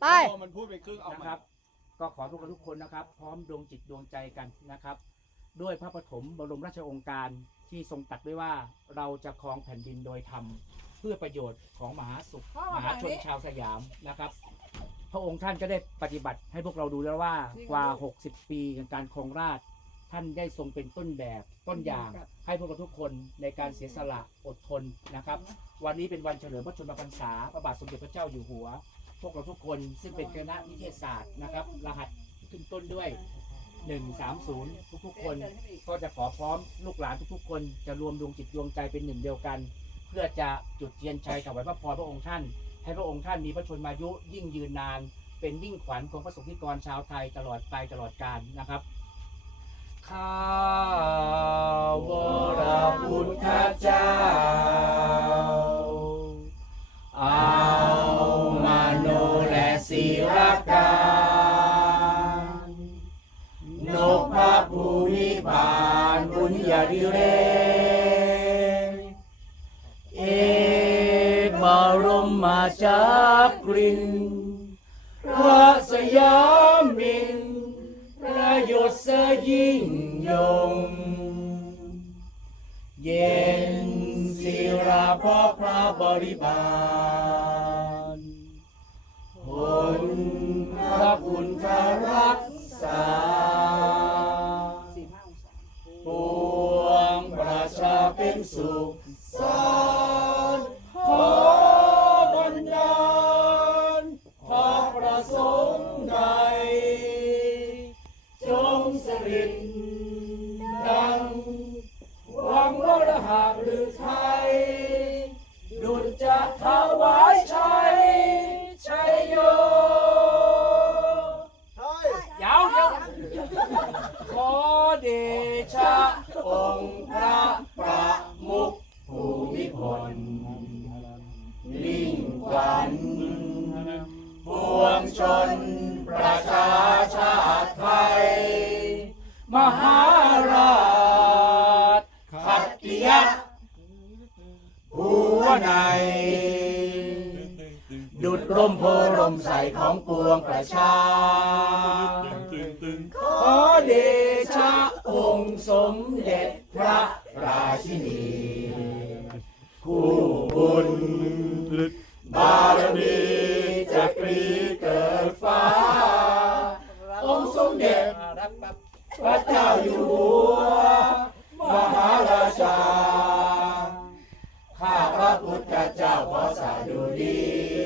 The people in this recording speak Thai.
ไปพอมันพูดไปครึ่งเอานะมา ครับ ก็ขอทุกคนทุกคนนะครับ พร้อมดวงจิตดวงใจกันนะครับ ด้วยพระปฐมบรมราชโองการที่ทรงตรัดไว้ว่าเราจะครองแผ่นดินโดยธรรม เพื่อประโยชน์ของมหาสุขมหาชนชาวสยามนะครับ พระองค์ท่านก็ได้ปฏิบัติให้พวกเราดูแล้วว่ากว่า60 ปีในการครองราชย์ท่านได้ทรงเป็นต้นแบบต้นอย่าง ให้พวกเราทุกคนในการเสียสละอดทนนะครับ วันนี้เป็นวันเฉลิมพระชนมพรรษาพระบาทสมเด็จพระเจ้าอยู่หัว พวกเราทุกคนซึ่งเป็นคณะนิเทศศาสตร์นะครับ รหัสขึ้นต้นด้วย 130 ทุกๆคนก็จะขอพร้อมลูกหลานทุกๆ คนจะรวมดวงจิตดวงใจเป็นหนึ่งเดียวกัน เพื่อจะจุดเทียนชัยถวายพระพรพระองค์ท่าน ให้พระองค์ท่านมีพระชนมายุยิ่งยืนนาน เป็นยิ่งขวัญของพระสงฆ์นิกรชาวไทยตลอดไปตลอดกาลนะครับข้า จากกรินพระสยามมินประโยชน์เสยิ่งยง เย็นศิราเพราะพระบริบาลผลพระคุณพระรักษาปวงประชาเป็นสุขสัน เดชะองค์พระประมุขภูมิพลลิ่งขวัญปวงชนประชาชาติไทย มหาราชขัตติยะหัวในดุดร่มโพร่มใสของปวงประชา ชินีคู่บุญบารมีจักรีเกิดฟ้า องค์สมเด็จพระเจ้าอยู่หัว มหาราชา ข้าพระพุทธเจ้าขอสาดุดี